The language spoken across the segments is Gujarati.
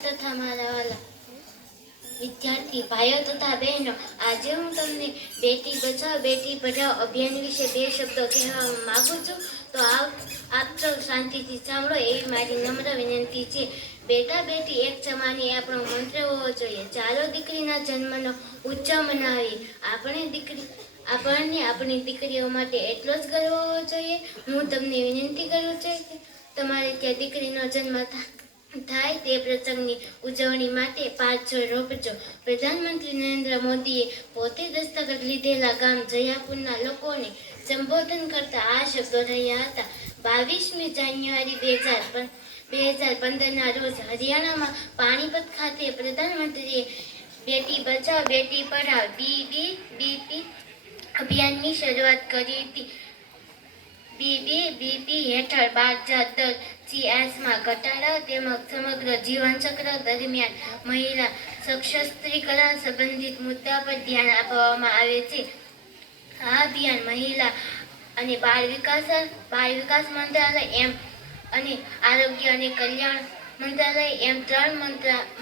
તથા મારા વાલા વિદ્યાર્થી ભાઈઓ તથા બહેનો, આજે હું તમને બેટી બચાવો બેટી પઢાઓ અભિયાન વિશે 2 શબ્દો કહેવા માંગુ છું. તો આપ સૌ શાંતિથી સાંભળો એવી મારી નમ્ર વિનંતી છે. બેટા બેટી એક સમાની આપણો મંત્ર હોવો જોઈએ. ચાલો દીકરીના જન્મનો ઉત્સવ મનાવીએ. આપણને આપણી દીકરીઓ માટે એટલો જ ગર્વ હોવો જોઈએ. હું તમને વિનંતી કરું છું કે તમારે ત્યાં દીકરીનો જન્મ થાય તે પ્રસંગની ઉજવણી માટે 5 છોડ રોપજો. પ્રધાનમંત્રી નરેન્દ્ર મોદીએ પોતે દસ્તખત લીધેલા ગામ જયાપુરના લોકોને સંબોધન કરતા આ શબ્દો રહ્યા હતા. 22મી જાન્યુઆરી 2015ના રોજ હરિયાણામાં પાણીપત ખાતે પ્રધાનમંત્રીએ બેટી બચાવો બેટી પઢાઓ BBBP અભિયાનની શરૂઆત કરી હતી. BBBP હેઠળ બાળજાત દર CSમાં ઘટાડા તેમજ સમગ્ર જીવનચક્ર દરમિયાન મહિલા સશક્તિકરણ સંબંધિત મુદ્દા પર ધ્યાન આપવામાં આવે છે. આ અભિયાન મહિલા અને બાળ વિકાસ મંત્રાલય અને આરોગ્ય અને કલ્યાણ મંત્રાલય એમ 3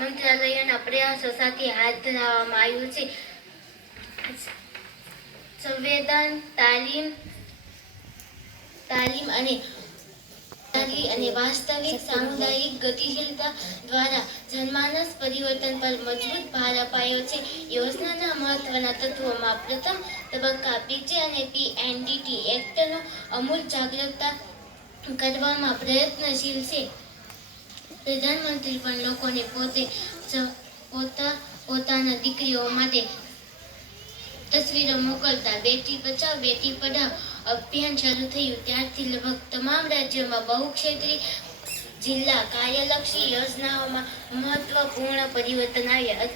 મંત્રાલયોના પ્રયાસો સાથે હાથ ધરવામાં આવ્યું છે. સંવેદન તાલીમ અને વાસ્તવિક સામુદાયિક ગતિશીલતા દ્વારા જનમાનસ પરિવર્તન પર મજબૂત ભાર અપાયો છે. યોજનાના મહત્વના તત્વોમાં પ્રથમ તબક્કા PJ અને PNDT એક્ટનો અમૂલ જાગૃતતા કરવામાં પ્રયત્નશીલ છે. પ્રધાનમંત્રી પણ લોકોને પોતાના દીકરીઓ માટે તસવીરો મોકલતા બેટી બચાવો બેટી પઢાઓ અભિયાન શરૂ થયું ત્યારથી લગભગ તમામ રાજ્યોમાં બહુક્ષેત્રીય જિલ્લા કાર્યલક્ષી યોજનાઓમાં મહત્વપૂર્ણ પરિવર્તન આવ્યા.